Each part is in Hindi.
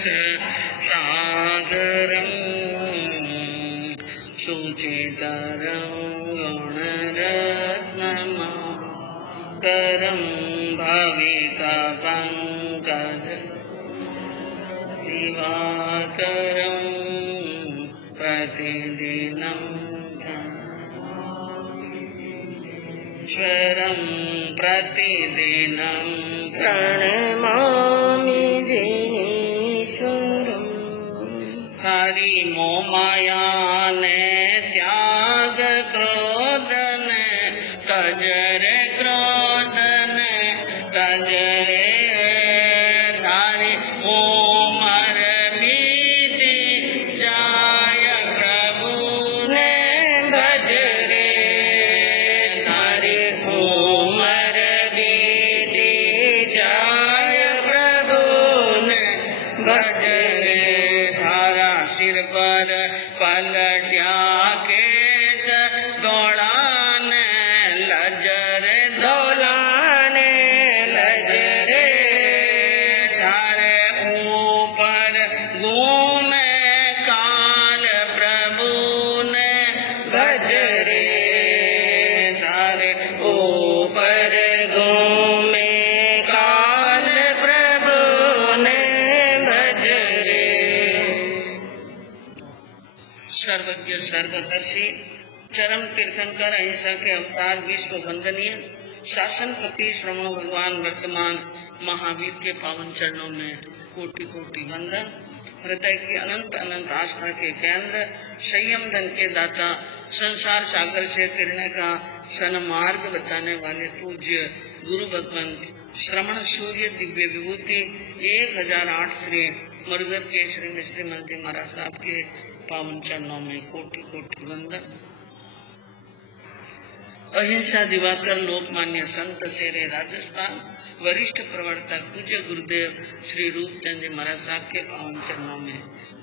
रस सागरं शुचितरं गुणरत्नमाकरं भविकपङ्कज दिवाकरं प्रतिदिनं ईश्वरं प्रतिदिनं प्रणमामि ईश्वरं। हरि मो माया ने त्याग क्रोध ने तज रे क्रोध ने तज रे हरि ओमर भीति जाय प्रभु ने भज रे हरि ओमर भीति जाय प्रभु ने भज रे। धारा सिर पर पलट्या केश दौड़ाने लज रे दौड़ाने लज रे थारे ऊपर घूमे काल प्रभु ने भज रे थारे ऊपर घूमे काल प्रभु ने भज रे। सर्वज्ञ सर्वदर्शी चरम तीर्थंकर अहिंसा के अवतार विश्व वंदनीय शासन पति श्रवण भगवान वर्तमान महावीर के पावन चरणों में कोटि कोटि वंदन। हृदय की अनंत अनंत आस्था के केंद्र संयम धन के दाता संसार सागर से तिरने का सन्मार्ग बताने वाले पूज्य गुरु भगवान श्रवण सूर्य दिव्य विभूति 1008 श्री मरुगर के श्री मिश्री मंत्री महाराज साहब के पावन चरणों में कोटि कोटि वंदन। अहिंसा दिवाकर लोकमान्य संत शेरे राजस्थान वरिष्ठ प्रवर्तक पूज्य गुरुदेव श्री रूपचंद महाराज साहब के पावन चरणों में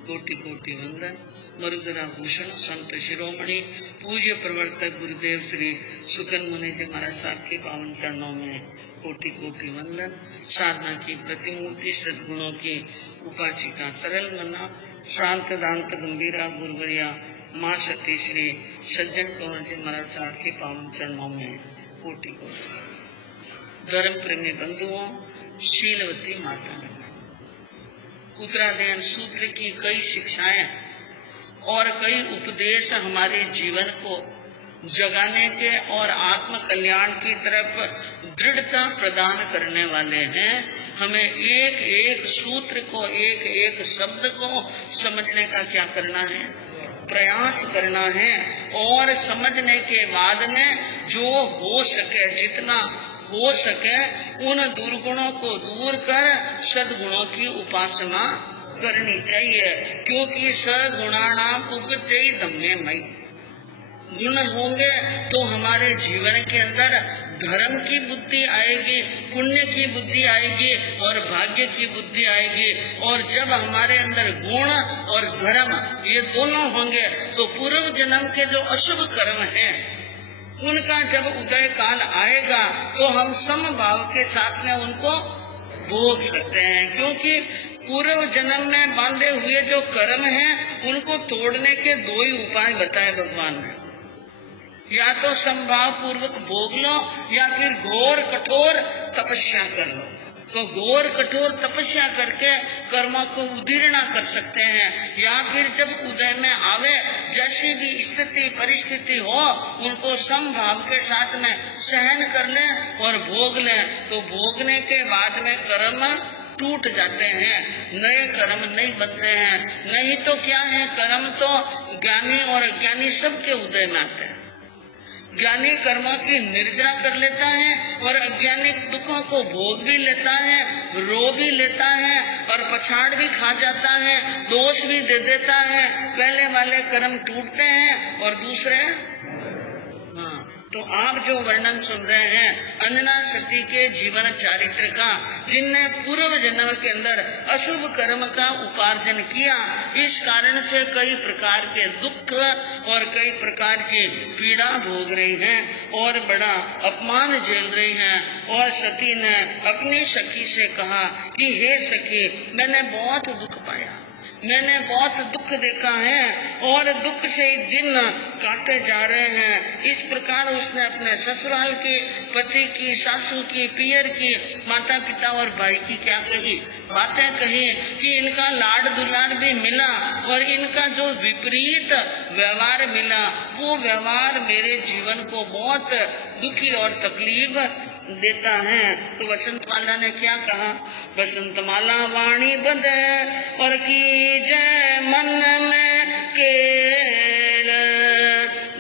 कोटि कोटि वंदन। मरुगरा भूषण संत शिरोमणि पूज्य प्रवर्तक गुरुदेव श्री सुकन मुनि जी महाराज साहब के पावन चरणों में कोटि कोटि वंदन। साधना की प्रतिमूर्ति सद्गुणों की उपासिका सरल मना शांत दांत गंभीरा गुरुवरिया माँ सती श्री सज्जन कंवर जी महाराज साहब के पावन चरणों में कोटि कोटि। धर्म प्रेमी बंधुओं, शीलवती माता उत्तराध्ययन सूत्र की कई शिक्षाएं और कई उपदेश हमारे जीवन को जगाने के और आत्म कल्याण की तरफ दृढ़ता प्रदान करने वाले हैं। हमें एक एक सूत्र को एक एक शब्द को समझने का क्या करना है, प्रयास करना है और समझने के बाद में जो हो सके जितना हो सके उन दुर्गुणों को दूर कर सद्गुणों की उपासना करनी चाहिए, क्योंकि सगुणानाम उपजय धम्मे मई। गुण होंगे तो हमारे जीवन के अंदर धर्म की बुद्धि आएगी, पुण्य की बुद्धि आएगी और भाग्य की बुद्धि आएगी। और जब हमारे अंदर गुण और धर्म ये दोनों होंगे तो पूर्व जन्म के जो अशुभ कर्म हैं उनका जब उदय काल आएगा तो हम समभाव के साथ में उनको भोग सकते हैं, क्योंकि पूर्व जन्म में बांधे हुए जो कर्म हैं उनको तोड़ने के दो ही उपाय बताए भगवान ने, या तो संभाव पूर्वक भोग लो या फिर घोर कठोर तपस्या कर लो। तो घोर कठोर तपस्या करके कर्मों को उदीर्णा कर सकते हैं, या फिर जब उदय में आवे जैसी भी स्थिति परिस्थिति हो उनको समभाव के साथ में सहन कर ले और भोग ले। तो भोगने के बाद में कर्म टूट जाते हैं, नए कर्म नहीं बनते हैं। नहीं तो क्या है, कर्म तो ज्ञानी और अज्ञानी सबके उदय में आते हैं। ज्ञानी कर्मों की निर्जरा कर लेता है और अज्ञानी दुखों को भोग भी लेता है, रो भी लेता है और पछाड़ भी खा जाता है, दोष भी दे देता है। पहले वाले कर्म टूटते हैं और दूसरे तो तो आप जो वर्णन सुन रहे हैं अंजना सती के जीवन चारित्र का, जिनने पूर्व जन्म के अंदर अशुभ कर्म का उपार्जन किया, इस कारण से कई प्रकार के दुख और कई प्रकार की पीड़ा भोग रही हैं और बड़ा अपमान झेल रही हैं। और सती ने अपनी सखी से कहा कि हे सखी, मैंने बहुत दुख पाया, मैंने बहुत दुख देखा है और दुख से दिन काटे जा रहे हैं। इस प्रकार उसने अपने ससुराल के पति की, सासू की, पियर की, माता पिता और भाई की क्या कही बातें कही कि इनका लाड दुलार भी मिला और इनका जो विपरीत व्यवहार मिला, वो व्यवहार मेरे जीवन को बहुत दुखी और तकलीफ देता है। तो वसंतमाला ने क्या कहा? वसंतमाला वाणी बदे और की जय मन में केल,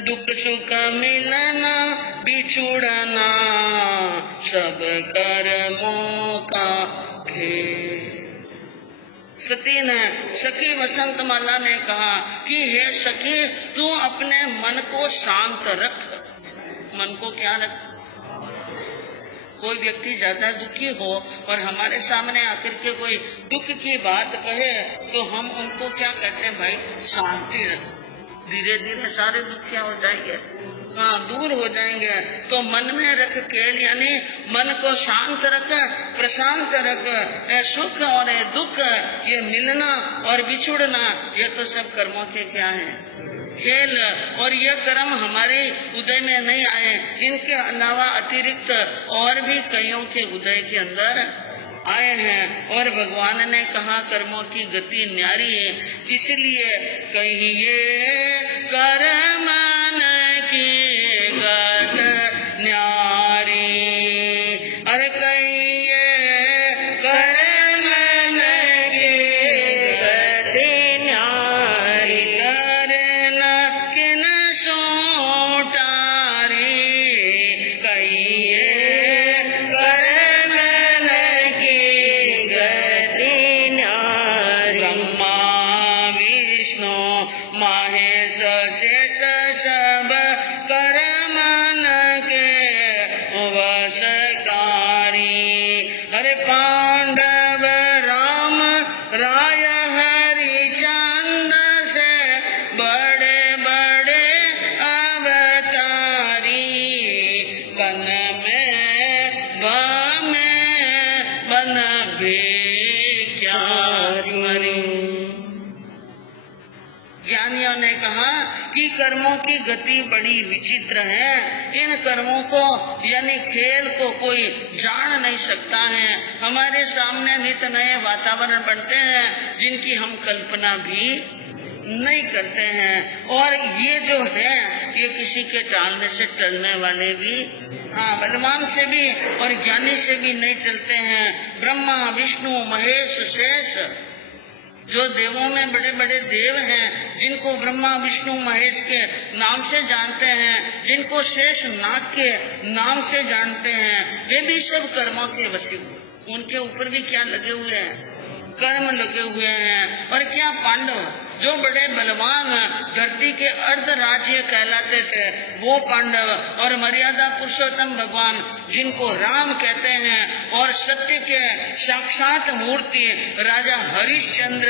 दुख सुख मिलना बिछुड़ना सब कर्मों का खेल। सती ने, सखी वसंतमाला ने कहा कि हे सखी, तू अपने मन को शांत रख। मन को क्या रख? कोई व्यक्ति ज्यादा दुखी हो और हमारे सामने आकर के कोई दुख की बात कहे तो हम उनको क्या कहते हैं? भाई शांति रख। धीरे धीरे सारे दुख क्या हो जाएंगे? हाँ, दूर हो जाएंगे। तो मन में रख के, यानी मन को शांत रख, प्रशांत रख। सुख और दुख, ये मिलना और बिछुड़ना, ये तो सब कर्मों के क्या है? खेल। और ये कर्म हमारे उदय में नहीं आए, इनके अलावा अतिरिक्त और भी कईयों के उदय के अंदर आए हैं। और भगवान ने कहा कर्मों की गति न्यारी है, इसलिए कहिए कर्म की गति न्यारी। अरे कहिए कर्म की गति न्यारी, करना किन सोटारी। कहिए कर्म की गति न्यारी। ब्रह्मा विष्णु महेश शेष सब कर्मन के वशकारी। अरे पांडव राम राय हरिचंद से बड़े बड़े अवतारी। बन में बन भिखारी। ज्ञानियों ने कहा कि कर्मों की गति बड़ी विचित्र है। इन कर्मों को यानी खेल को कोई जान नहीं सकता है। हमारे सामने नित नए वातावरण बनते हैं जिनकी हम कल्पना भी नहीं करते हैं। और ये जो है ये किसी के टालने से टलने वाले भी, हाँ, बलवान से भी और ज्ञानी से भी नहीं टलते हैं। ब्रह्मा विष्णु महेश शेष, जो देवों में बड़े बड़े देव हैं, जिनको ब्रह्मा विष्णु महेश के नाम से जानते हैं, जिनको शेष नाग के नाम से जानते हैं, वे भी सब कर्मों के वशीभूत। उनके ऊपर भी क्या लगे हुए हैं? कर्म लगे हुए हैं। और क्या पांडव, जो बड़े बलवान धरती के अर्ध राज्य कहलाते थे, वो पांडव, और मर्यादा पुरुषोत्तम भगवान जिनको राम कहते हैं, और सत्य के साक्षात मूर्ति राजा हरिश्चंद्र,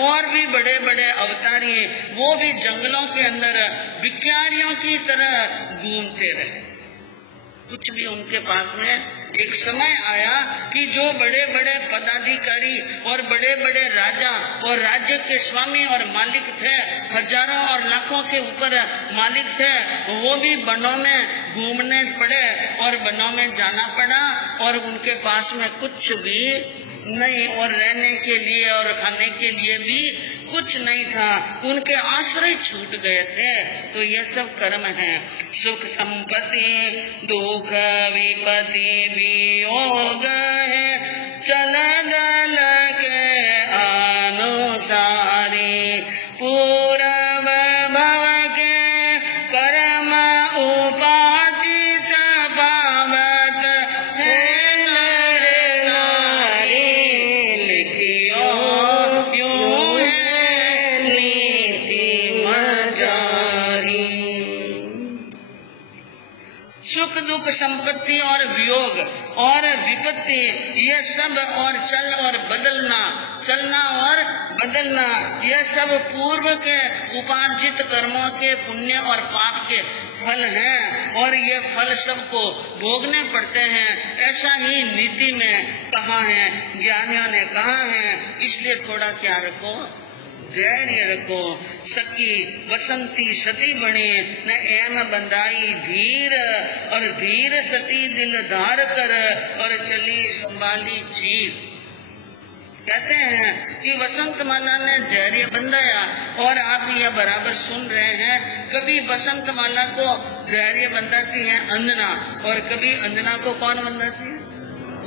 और भी बड़े बड़े अवतारी, वो भी जंगलों के अंदर भिखारियों की तरह घूमते रहे। कुछ भी उनके पास में एक समय आया कि जो बड़े बड़े पदाधिकारी और बड़े बड़े राजा और राज्य के स्वामी और मालिक थे, हजारों और लाखों के ऊपर मालिक थे, वो भी वनों में घूमने पड़े और वनों में जाना पड़ा और उनके पास में कुछ भी नहीं, और रहने के लिए और खाने के लिए भी कुछ नहीं था। उनके आश्रय छूट गए थे। तो ये सब कर्म है। सुख संपत्ति दुख विपत्ति वियोग है, चल दल के अनुसारी। पूरब भव के कर्म उपाधि पावत है नर नारी। लिखियो यूं है नीति मजारी। सुख दुख संपत्ति और वियोग और विपत्ति, ये सब और चल और बदलना, चलना और बदलना, ये सब पूर्व के उपार्जित कर्मों के पुण्य और पाप के फल हैं और ये फल सबको भोगने पड़ते हैं। ऐसा ही नीति में कहा है, ज्ञानियों ने कहा है। इसलिए थोड़ा क्या रखो, धैर्य रखो। सखी बसंती सती बने न एम बंधाई धीर, और धीर सती दिल धार कर और चली संभाली चीर। कहते हैं कि वसंत माला ने धैर्य बंधाया, और आप यह बराबर सुन रहे हैं। कभी वसंत माला को धैर्य बंधाती है अंजना, और कभी अंजना को कौन बंधाती है?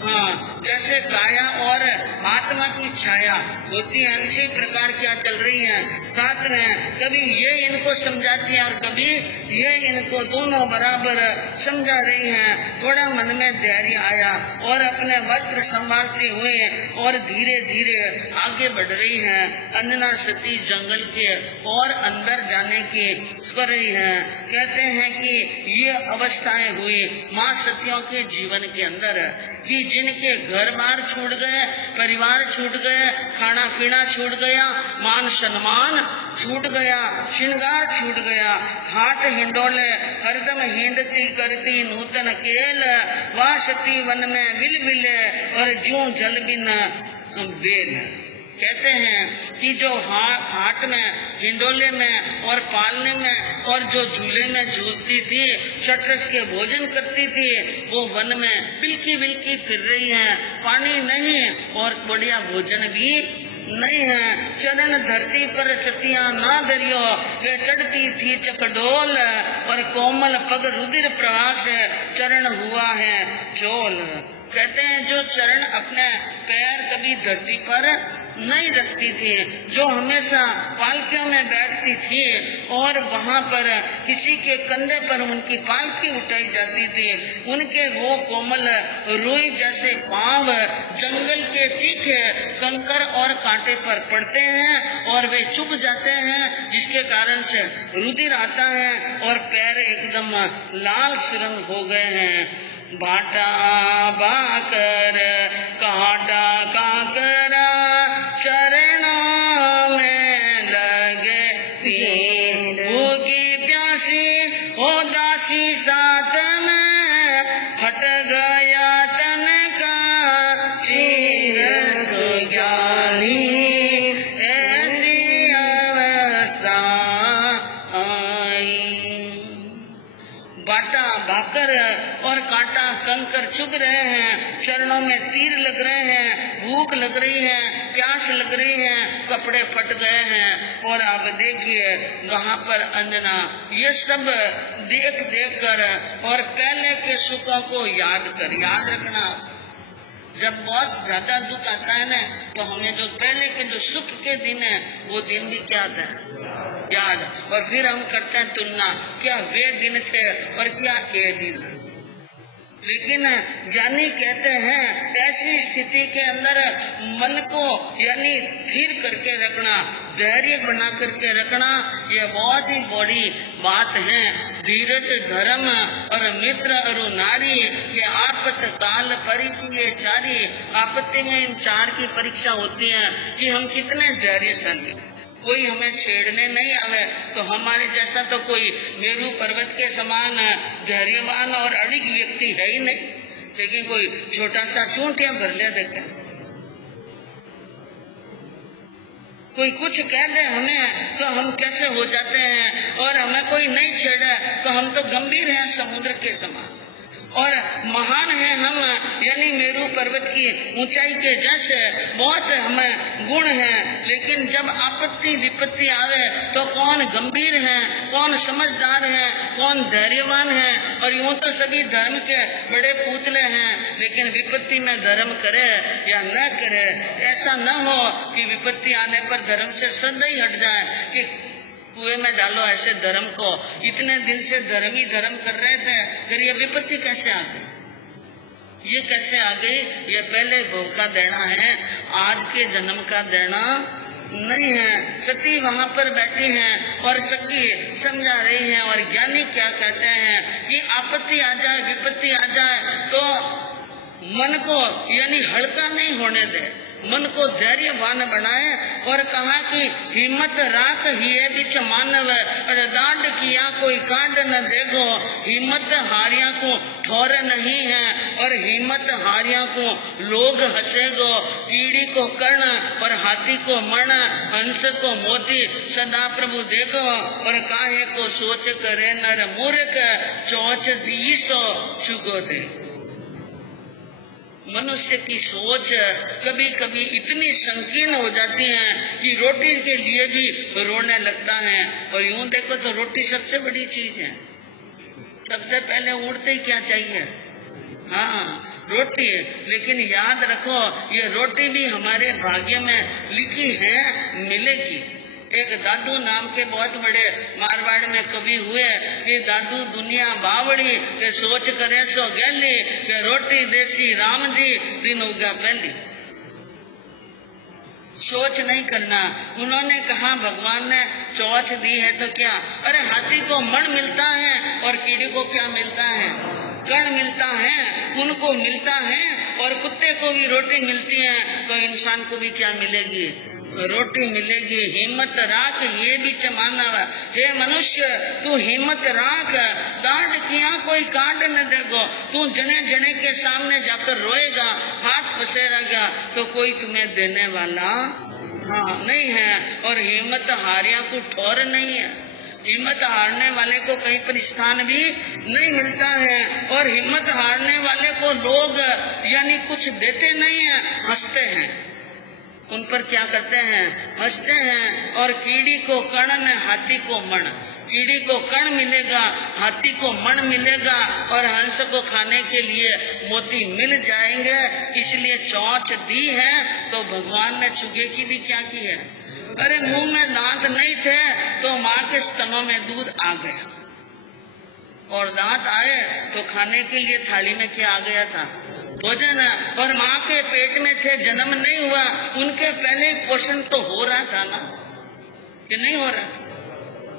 हाँ, जैसे काया और आत्मा की छाया होती है, इसी प्रकार क्या चल रही है साथ में। कभी ये इनको समझाती है और कभी ये इनको, दोनों बराबर समझा रही हैं। थोड़ा मन में धैर्य आया और अपने वस्त्र संभालते हुए और धीरे धीरे आगे बढ़ रही हैं। अंजना सती जंगल के और अंदर जाने की कर रही है। कहते हैं कि ये अवस्थाएं हुई माँ सतियों के जीवन के अंदर कि जिनके घर बार छूट गए, परिवार छूट गए, खाना पीना छूट गया, मान सम्मान छूट गया, श्रृंगार छूट गया, हाट हिंडोले हरदम हिंडती करती नूतन केल, वह सती वन में बिल बिले और ज्यों जल बिन बेल। कहते हैं कि जो हाट में, हिंडोले में और पालने में और जो झूले में झूलती थी, चटरस के भोजन करती थी, वो वन में बिल्की बिल्की फिर रही है, पानी नहीं और बढ़िया भोजन भी नहीं है। चरण धरती पर सतियां ना दरियो, वे चढ़ती थी चकडोल, और कोमल पग रुधिर प्रवास चरण हुआ है चोल। कहते हैं जो चरण अपने पैर कभी धरती पर नहीं रखती थी, जो हमेशा पालकियों में बैठती थी और वहाँ पर किसी के कंधे पर उनकी पालकी उठाई जाती थी, उनके वो कोमल रुई जैसे पांव जंगल के तीखे कंकर और कांटे पर पड़ते हैं और वे चुभ जाते हैं, जिसके कारण से रुधिर आता है और पैर एकदम लाल सुरंग हो गए हैं। बाटा बाकर कांटा काकरा चरणों में लगती, भूखी प्यासी हो दासी साथ में, हट गया तन का चीर सुज्ञानी, ऐसी अवस्था आई। बाटा भाकर और कांटा कंकर चुभ रहे हैं, चरणों में तीर लग रहे हैं, भूख लग रही है, प्यास लग रही है, कपड़े फट गए हैं। और आप देखिए वहाँ पर अंजना ये सब देख देख कर और पहले के सुखों को याद रखना। जब बहुत ज्यादा दुख आता है ना, तो हमें जो पहले के जो सुख के दिन है वो दिन भी क्या था याद, और फिर हम करते हैं तुलना, क्या वे दिन थे और क्या ये दिन। लेकिन ज्ञानी कहते हैं ऐसी स्थिति के अंदर मन को यानी स्थिर करके रखना, धैर्य बना करके रखना, यह बहुत ही बड़ी बात है। धीरज धर्म और मित्र और नारी ये आपत काल परिचय चारी। आपत्ति में इन चार की परीक्षा होती है कि हम कितने धैर्यशाली। कोई हमें छेड़ने नहीं आवे तो हमारे जैसा तो कोई मेरू पर्वत के समान धैर्यवान और अड़िग व्यक्ति है ही नहीं। लेकिन कोई छोटा सा चूंटिया भर ले देते, कोई कुछ कह दे हमें तो हम कैसे हो जाते हैं, और हमें कोई नहीं छेड़े तो हम तो गंभीर हैं समुद्र के समान और महान है हम, यानी मेरू पर्वत की ऊंचाई के जैसे बहुत हमें गुण हैं। लेकिन जब आपत्ति विपत्ति आवे तो कौन गंभीर है, कौन समझदार है, कौन धैर्यवान है। और यूं तो सभी धर्म के बड़े पुतले हैं, लेकिन विपत्ति में धर्म करे या न करे, ऐसा न हो कि विपत्ति आने पर धर्म से श्रद्धा ही हट जाए कि कुएं में डालो ऐसे धर्म को। इतने दिन से धर्म ही धर्म कर रहे थे, फिर ये विपत्ति कैसे आ गई, ये कैसे आ गई। ये पहले भोग का देना है, आज के जन्म का देना नहीं है। सती वहाँ पर बैठी हैं और सखी समझा रही हैं। और ज्ञानी क्या कहते हैं कि आपत्ति आ जाए, विपत्ति आ जाए तो मन को यानी हल्का नहीं होने दे, मन को धैर्यवान बनाए। और कहा कि हिम्मत राख हिये बिच मानव, और दांड किया कोई कांड न देखो। हिम्मत हारिया को ठौर नहीं है, और हिम्मत हारिया को लोग हंसेगो। कीड़ी को कर्ण और हाथी को मण, हंस को मोती सदा प्रभु देखो। और काहे को सोच करे नर मूर्ख, चौच दीसो चुगो दे। मनुष्य की सोच कभी कभी इतनी संकीर्ण हो जाती है कि रोटी के लिए भी रोने लगता है। और यूं देखो तो रोटी सबसे बड़ी चीज है। सबसे पहले उड़ते ही क्या चाहिए? हाँ, रोटी। लेकिन याद रखो ये रोटी भी हमारे भाग्य में लिखी है, मिलेगी। एक दादू नाम के बहुत बड़े मारवाड़ में कवि हुए कि दादू दुनिया बावड़ी के सोच करे सो गैली, के रोटी देसी राम जी दिन उगा पहली। सोच नहीं करना। उन्होंने कहा भगवान ने चौच दी है तो क्या? अरे हाथी को मण मिलता है और कीड़ी को क्या मिलता है? कण मिलता है, उनको मिलता है। और कुत्ते को भी रोटी मिलती है, तो इंसान को भी क्या मिलेगी? रोटी मिलेगी। हिम्मत राख ये भी मानव। हे मनुष्य तू हिम्मत राख, दांड किया कोई कांड न देखो। तू जने जने के सामने जाकर रोएगा, हाथ पसेरेगा, तो कोई तुम्हें देने वाला नहीं है। और हिम्मत हारिया को ठौर नहीं है। हिम्मत हारने वाले को कहीं पर स्थान भी नहीं मिलता है। और हिम्मत हारने वाले को लोग यानी कुछ देते नहीं है, हंसते हैं। उन पर क्या करते हैं? हंसते हैं। और कीड़ी को कण न हाथी को मण। कीड़ी को कण मिलेगा, हाथी को मण मिलेगा, और हंस को खाने के लिए मोती मिल जाएंगे। इसलिए चौच दी है तो भगवान ने चुगे की भी क्या की है? अरे मुंह में दांत नहीं थे तो माँ के स्तनों में दूध आ गया, और दांत आए तो खाने के लिए थाली में क्या आ गया था? भोजन। और माँ के पेट में थे, जन्म नहीं हुआ, उनके पहले पोषण तो हो रहा था ना, कि नहीं हो रहा?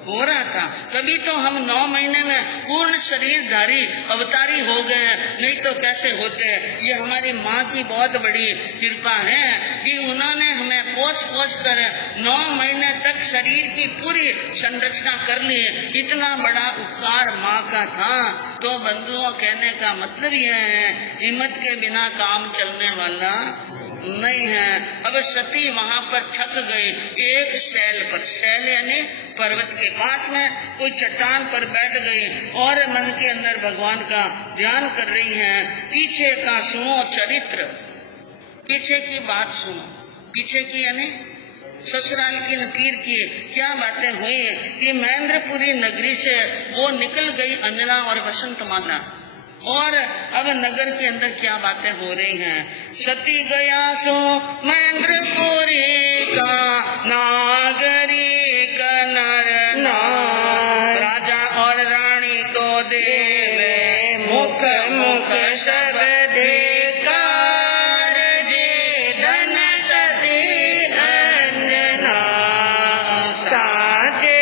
हो रहा था। कभी तो हम 9 महीने में पूर्ण शरीरधारी अवतारी हो गए हैं, नहीं तो कैसे होते? ये हमारी माँ की बहुत बड़ी कृपा है कि उन्होंने हमें पोष कर 9 महीने तक शरीर की पूरी संरचना कर ली। इतना बड़ा उपकार माँ का था। तो बंधुओं, कहने का मतलब यह है, हिम्मत के बिना काम चलने वाला नहीं है। अब सती वहाँ पर थक गई। एक शैल पर, शैल यानी पर्वत के पास में कोई चट्टान पर बैठ गई और मन के अंदर भगवान का ध्यान कर रही है। पीछे का सुनो चरित्र, पीछे की बात सुनो। पीछे की यानी ससुराल की पीर की क्या बातें हुई कि महेंद्रपुरी नगरी से वो निकल गई अंजना और वसंतमाला। और अब नगर के अंदर क्या बातें हो रही हैं? सती गया सो महेंद्रपुरी का नागरी का नर नार, राजा और रानी को देवे मुख मुख सब धिक्कार जी। धन सती अंजना साचे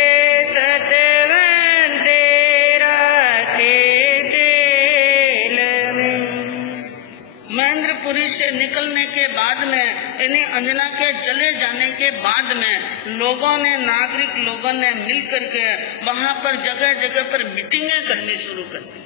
महेंद्रपुरी से निकलने के बाद में, यानी अंजना के चले जाने के बाद में, लोगों ने, नागरिक लोगों ने मिल करके वहाँ पर जगह जगह पर मीटिंगें करनी शुरू कर दी।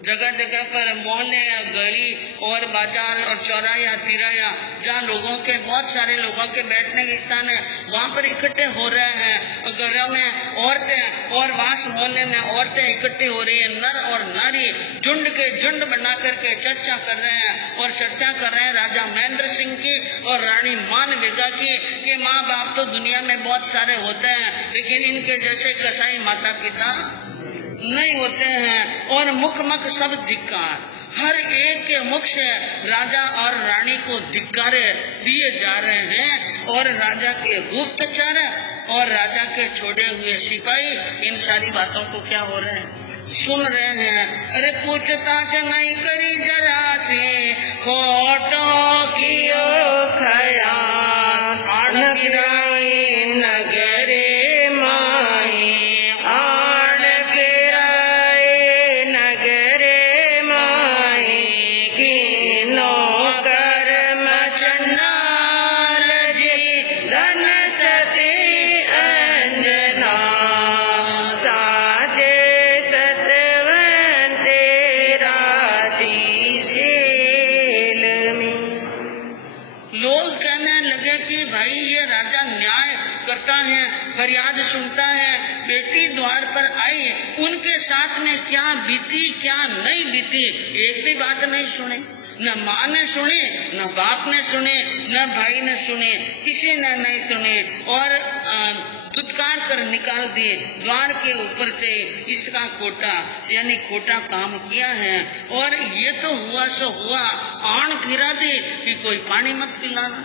जगह जगह पर मोहल्ले या गली और बाजार और चौराया तिराया, जहाँ लोगों के, बहुत सारे लोगों के बैठने के स्थान है, वहाँ पर इकट्ठे हो रहे हैं। घरों में औरतें और बास मोहल्ले में औरतें इकट्ठी हो रही है। नर और नारी झुंड के झुंड बना करके चर्चा कर रहे हैं। और चर्चा कर रहे हैं राजा महेंद्र सिंह की और रानी मानवेगा की कि माँ बाप तो दुनिया में बहुत सारे होते हैं, लेकिन इनके जैसे कसाई माता पिता नहीं होते हैं। और मुख मुख सब धिक्कार, हर एक के मुख से राजा और रानी को धिक्कारे दिए जा रहे हैं। और राजा के गुप्तचर और राजा के छोड़े हुए सिपाही इन सारी बातों को क्या हो रहे हैं? सुन रहे हैं। अरे पूछताछ नहीं करी जरा से, खोटो कियो खयाल, आन पीर कि भाई ये राजा न्याय करता है, फरियाद सुनता है, बेटी द्वार पर आई, उनके साथ में क्या बीती क्या नहीं बीती, एक भी बात नहीं सुने, न माँ ने सुने, न बाप ने सुने, न भाई ने सुने, किसी ने नहीं सुने, और दुत्कार कर निकाल दिए द्वार के ऊपर से। इसका खोटा यानी खोटा काम किया है। और ये तो हुआ सो हुआ, आन फिरा दे कि कोई पानी मत पिलाना।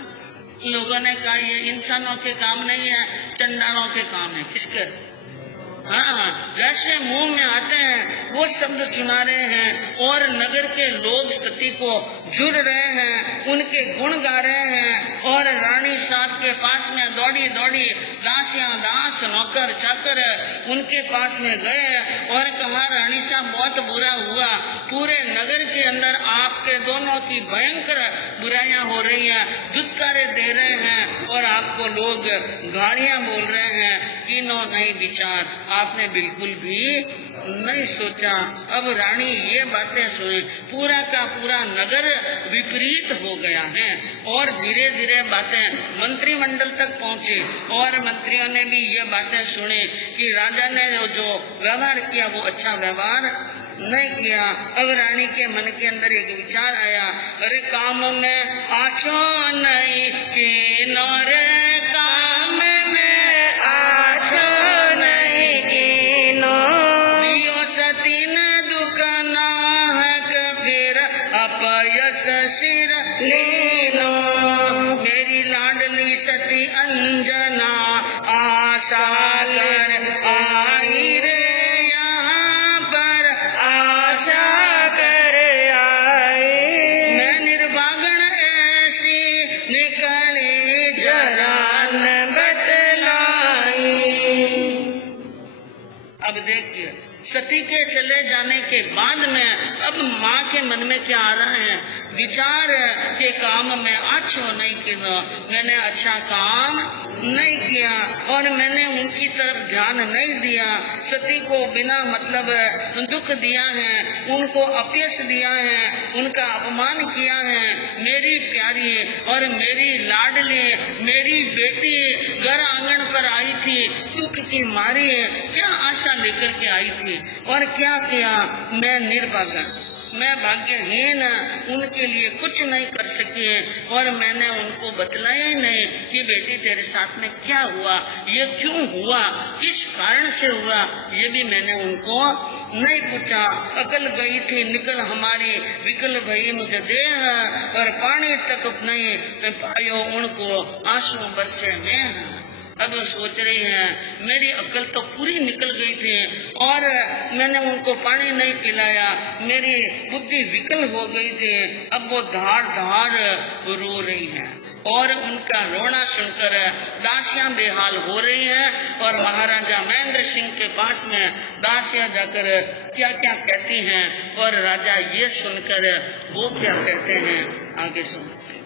लोगों ने कहा ये इंसानों के काम नहीं है, चंडालों के काम है। किसके? हाँ, जैसे मुंह में आते हैं वो शब्द सुना रहे हैं, और नगर के लोग सती को जुड़ रहे हैं, उनके गुण गा रहे हैं। और रानी साहब के पास में दौड़ी दौड़ी दासियां दास नौकर चाकर उनके पास में गए और कहा, रानी साहब बहुत बुरा हुआ, पूरे नगर के अंदर आपके दोनों की भयंकर बुराइयां हो रही हैं, धुतकारे दे रहे हैं और आपको लोग गालियां बोल रहे हैं, तीनों नहीं विचार आपने बिल्कुल भी नहीं सोचा। अब रानी ये बातें सुने, पूरा का पूरा नगर विपरीत हो गया है। और धीरे धीरे बातें मंत्रिमंडल तक पहुँची और मंत्रियों ने भी ये बातें सुनी कि राजा ने जो व्यवहार किया वो अच्छा व्यवहार नहीं किया। अब रानी के मन के अंदर एक विचार आया, अरे काम में आछो नहीं कीनो रे, काम में आछो नहीं कीनो, दियो सती न दुख नाहक फिर अपयस सिर लीनो। मेरी लाडली सती अंजना आशा कर आई रे, सती के चले जाने के बाद में अब माँ के मन में क्या आ रहा है, विचार के काम में अच्छो नहीं किया, मैंने अच्छा काम नहीं किया और मैंने उनकी तरफ ध्यान नहीं दिया, सती को बिना मतलब दुख दिया है, उनको अपयश दिया है, उनका अपमान किया है। मेरी प्यारी और मेरी लाडली मेरी बेटी घर आंगन पर आई थी, दुख की मारी क्या आशा लेकर के आई थी और क्या किया, मैं निर्भागा, मैं भाग्यहीन उनके लिए कुछ नहीं कर सकी और मैंने उनको बतलाया ही नहीं कि बेटी तेरे साथ में क्या हुआ, ये क्यों हुआ, किस कारण से हुआ, ये भी मैंने उनको नहीं पूछा। अकल गई थी निकल हमारी, विकल भई मुझे देह और पानी तक नहीं पायो उनको, आंसू बरसे में। अब सोच रही है मेरी अक्ल तो पूरी निकल गई थी और मैंने उनको पानी नहीं पिलाया, मेरी बुद्धि विकल हो गई थी। अब वो धार धार रो रही है और उनका रोना सुनकर दासियां बेहाल हो रही हैं और महाराजा महेंद्र सिंह के पास में दासियां जाकर क्या क्या कहती हैं और राजा ये सुनकर वो क्या कहते हैं आगे सुनते हैं।